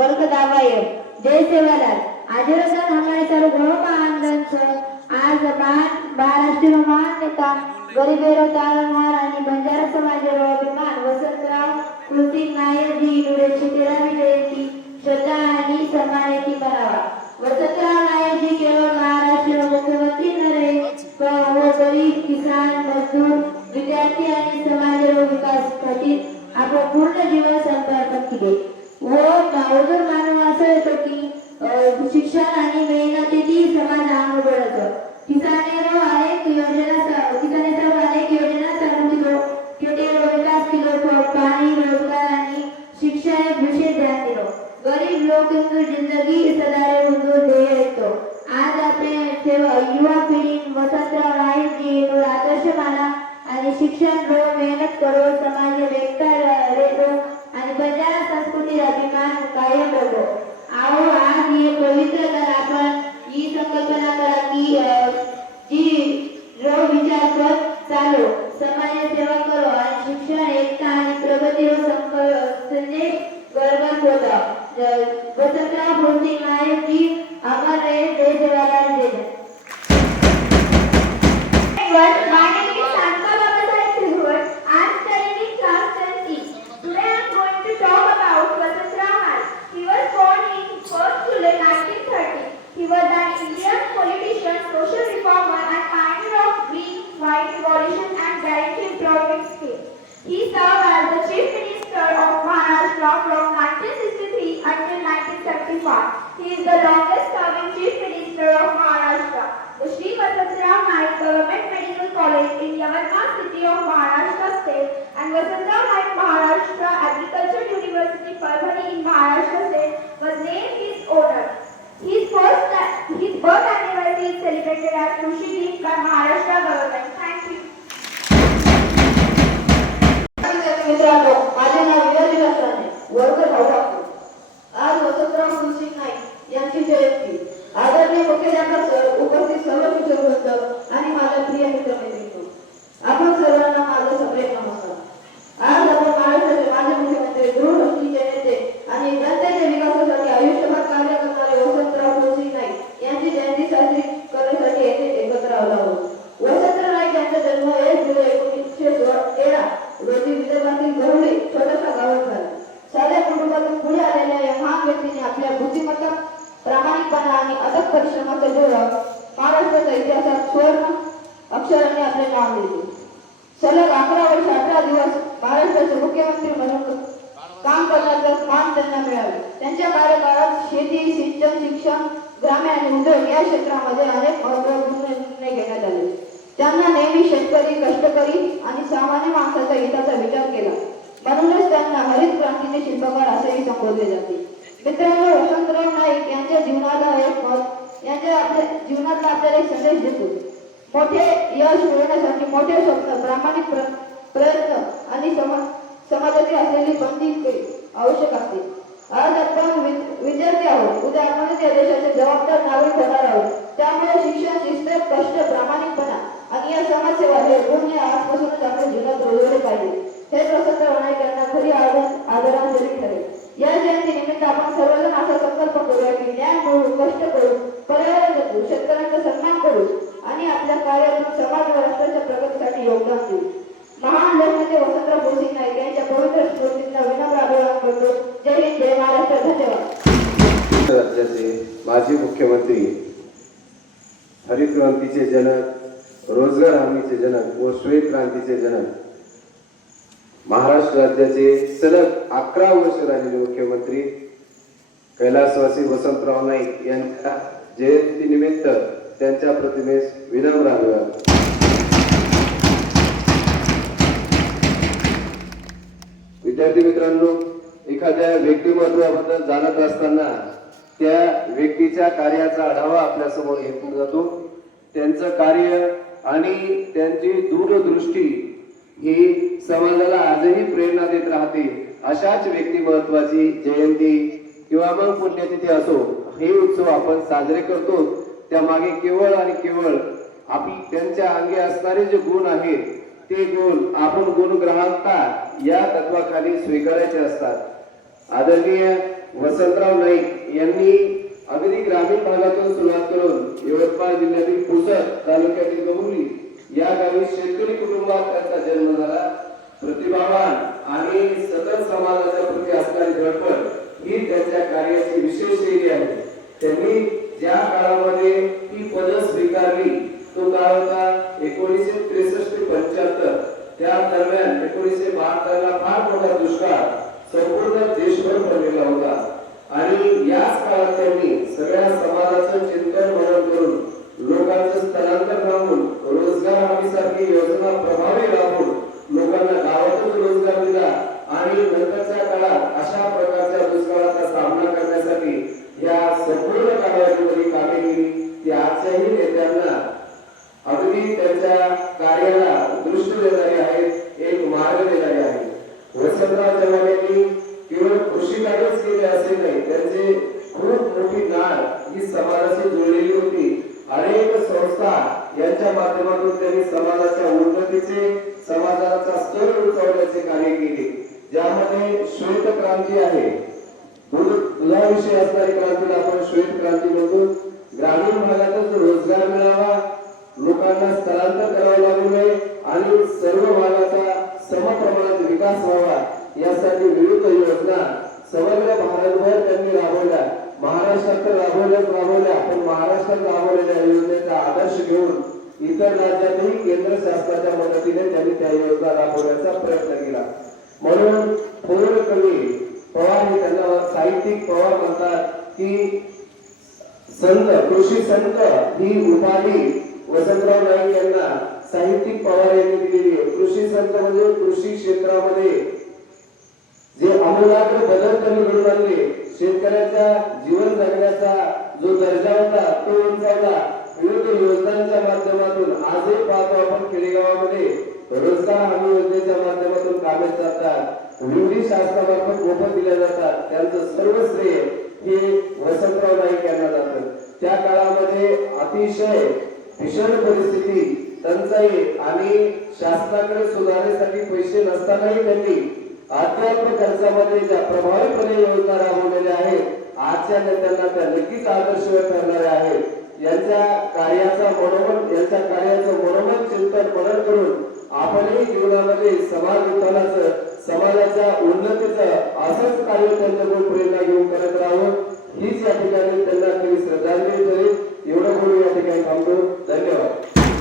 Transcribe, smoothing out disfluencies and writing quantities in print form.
वर्ग दावाये जय सेवालाल आज रोशन हमारे सर घोड़ों आंदोलन से आज महाराष्ट्र महानेता गरीबेरो तारणहार आणि बंजारा समाजारो अभिमान वसंतराव कृतिक नायर जी नुरेची 13वी जयंती श्रद्धा आणि समानेती बनावा। वसंतराव नायर जी केवळ महाराष्ट्र मुख्यमंत्री नरे पण वो गरीब किसान मजदूर विद्यार्थी आणि समाजारो विकास खातीर आपलं पूर्ण जीवन समर्पण केले। वो अवजड मानव असं येतो की शिक्षण आणि मेहनतीची समाज अंग बळतो। किसानेरो अनेक योजना चालू केलो खेतीवर विकास केलो पाणी रोजगार आणि शिक्षण विषय ध्यान दिलो। गरीब लोकांची जिंदगी सदारे उजळून देतो। आज आपले युवा पिढी वसंतराव नायर जी आदर्श माना आणि शिक्षण रो मेहनत करो समाज एकता रेतो आणि बंजारा संस्कृती अभिमान कायम रखो। आओ आज ये पवित्र कर आपण ही संकल्पना करा की जी रो विचार कर चालो समाज सेवा करो आणि शिक्षण एकता आणि प्रगती रो संदेश गर्व होता। वसंतराव कृतिक नायर जी अमर रहे जय सेवालाल जय। He is the longest serving Chief Minister of Maharashtra. The Shri Vasantrao Naik Government Medical College in Yavatmal city of Maharashtra state and Vasantrao Naik Maharashtra Agriculture University Parbhani in Maharashtra state was named his honor. His birth anniversary is celebrated at Krushi Din by Maharashtra government. Thank you. मित्रांनो माझे नाव विराज असताने वर्ग भाऊ आज वसंतराव कृतिक नाईक यांची जयंती। आदरणीय मुख्याध्यापक sir उपस्थित सर्व शिक्षक वृंद आणि माझ्या प्रिय मित्रमैत्रिणी आपण सर्वांना माझा सप्रेम नमस्कार। आज आपण महाराष्ट्राचे माजी मुख्यमंत्री दूरदृष्टीचे नेते आणि जनतेच्या विकासासाठी आयुष्यभर कार्य करणारे वसंतराव कृतिक नाईक यांची जयंती साजरी करण्यासाठी येथे एकत्र आलो आहोत। वसंतराव नाईक यांचा जन्म 1 जुलै 1913 रोजी विदर्भातील गरुडी छोट्याशा गावात झाला। साध्या कुटुंबातून पुढे आलेल्या या महान व्यक्तीने आपल्या बुद्धिमत्ता प्रामाणिकपणा आणि अथक परिश्रमाच्या जोरावर महाराष्ट्राच्या इतिहासात स्वर्ण अक्षरांनी आपले नाव लिहिले। सलग 11 वर्ष 18 दिवस महाराष्ट्राचे मुख्यमंत्री म्हणून काम करण्याचा मान त्यांना मिळाले। त्यांच्या कार्यकाळात शेती सिंचन शिक्षण ग्रामीण आणि उद्योग या क्षेत्रामध्ये अनेक महत्त्वपूर्ण निर्णय घेण्यात आले। त्यांना नेहमी शेतकरी कष्टकरी आणि सामान्य माणसाच्या हिताचा विचार केला म्हणूनच त्यांना हरित क्रांतीचे शिल्पकार असेही संबोधले जाते। मित्रांनो वसंतराव नाईक यांच्या जीवनाला आपल्या जीवनातला आपल्याला एक संदेश देतो। मोठे यश मिळवण्यासाठी मोठे स्वप्न प्रामाणिक प्रयत्न आणि समाजातील असलेली बंधिलकी आवश्यक असते। आज आपण विद्यार्थी आहोत उद्या आपण या देशाचे जबाबदार नागरिक होणार आहोत। त्यामुळे शिक्षण शिस्त कष्ट प्रामाणिकपणा आणि या समाजसेवा हे गुण आजपासूनच आपल्या जीवनात रुजवले पाहिजे। हे वसंतराव नाईक यांना खरी आदरांजली ठरेल। या जयंती निमित्त आपण सर्वजण असा संकल्प करूया की ज्ञान मिळवू कष्ट करू पर्यावरण जपू शेतकऱ्यांचा सन्मान करू आणि आपल्या कार्यातून समाज व राष्ट्राच्या प्रगतीसाठी योगदान देऊ। महान लोकनेते वसंतराव कृतिक नाईक यांच्या पवित्र स्मृतींना विनम्र अभिवादन करतो। जय हिंद जय महाराष्ट्र धन्यवाद। राज्याचे माजी मुख्यमंत्री हरित क्रांतीचे जनक रोजगार हमीचे जनक व श्वेत क्रांतीचे जनक महाराष्ट्र राज्याचे सलग 11 वर्ष राहिलेले मुख्यमंत्री कैलासवासी वसंतराव नाईक यांच्या जयंतीनिमित्त त्यांच्या प्रतिमेस विनम्र अभिवादन। विद्यार्थी मित्रांनो एखाद्या व्यक्तिमत्वाबद्दल जाणत असताना त्या व्यक्तीच्या कार्याचा आढावा आपल्या समोर घेतला जातो। त्यांचं कार्य आणि त्यांची दूरदृष्टी ही समाजाला आजही प्रेरणा देत राहते। अशाच व्यक्तिमत्वाची जयंती किंवा मग पुण्यतिथी असो हे उत्सव आपण साजरे करतो। त्यामागे केवळ आणि केवळ आपली त्यांच्या अंगी असणारे जे गुण आहेत ते गुण आपण गुणग्राहकता या तत्वाखाली स्वीकारायचे असतात। आदरणीय वसंतराव नाईक यांनी अगदी ग्रामीण भागातून सुरुवात करून यवतमाळ जिल्ह्यातील पुसद तालुक्यातील गहुली या गावी शेतकरी कुटुंबात त्यांचा जन्म झाला. प्रतिभावान आणि सतत समाजाच्या प्रती असणारी धडपड ही त्यांच्या कार्याची विशेष शैली आहे. त्यांनी ज्या काळामध्ये ही पद स्वीकारली तो काळ होता 1963 ते 75. त्या दरम्यान 1972 ला फार मोठा दुष्काळ संपूर्ण देशभर पडलेला होता आणि याच काळात त्यांनी सगळ्या समाजाचं चिंतन मनन करून लोकांचं स्थलांतर थांबवून रोजगार हमीसारखी योजना प्रभावी राबवून लोकांना गावातच रोजगार दिला आणि नंतरच्या काळात अशा प्रकारच्या दुष्काळाचा सामना करण्यासाठी या संपूर्ण कालावधीमध्ये कामे केली. ती आजच्याही नेत्यांना अगदी त्यांच्या कार्याला दृष्टी देणारी आहेत, एक मार्ग देणारी आहे. वसंतराव चव्हाण यांनी केवळ कृषी कार्यच केले असे नाही, त्यांचे खूप मोठी नाळ ही समाजाशी जोडलेली होती. अनेक संस्था यांच्या माध्यमातून त्यांनी समाजाच्या उन्नतीचे, समाजाचा स्तर उंचावण्याचे कार्य केले. ज्यामध्ये श्वेत क्रांती आहे, दुधाविषयी असणारी क्रांतीला आपण श्वेत क्रांती म्हणतो. ग्रामीण भागातच रोजगार मिळावा, लोकांना स्थलांतर करावे लागू नये आणि सर्व भागाचा समप्रमाणात विकास व्हावा यासाठी विविध योजना समग्र भारतभर त्यांनी राबवल्या. महाराष्ट्रात राबवल्या, पण महाराष्ट्रात राबवलेल्या योजनेचा आदर्श घेऊन इतर राज्यातही केंद्र शासनाच्या मदतीने त्यांनी त्या योजना राबवण्याचा प्रयत्न केला. म्हणून थोर कवी पवार हे त्यांना साहित्यिक पवार म्हणतात की संत, कृषी संत ही उपाधी वसंतराव नाईक यांना साहित्यिक पवार यांनी दिलेली आहे. कृषी संत म्हणजे कृषी क्षेत्रामध्ये जे आमूलाग्र बदल त्यांनी घडवून आणले, शेतकऱ्याच्या जीवन जगण्याचा जो दर्जा होता तो उंचावला. विविध योजनांच्या माध्यमातून आजही पाहतो आपण खेडेगावामध्ये रोजगार हमी योजनेच्या माध्यमातून कामे चालतात, विविध शासनामार्फत मोफत दिल्या जातात. त्यांचं सर्व श्रेय हे वसंतराव नाईक यांना जातं. त्या काळामध्ये अतिशय भीषण परिस्थिती, टंचाई आणि शासनाकडे सुधारणेसाठी पैसे नसतानाही त्यांनी अध्यात्म खर्चामध्ये ज्या प्रभावीपणे योजना राबवलेल्या आहेत, आजच्या नेत्यांना त्या नक्कीच आदर्श ठरणाऱ्या आहेत. यांच्या कार्याचं मनोमन चिंतन मनन करून आपणही जीवनामध्ये समाज उत्थानाचं, समाजाच्या उन्नतीचं असंच कार्य त्यांच्या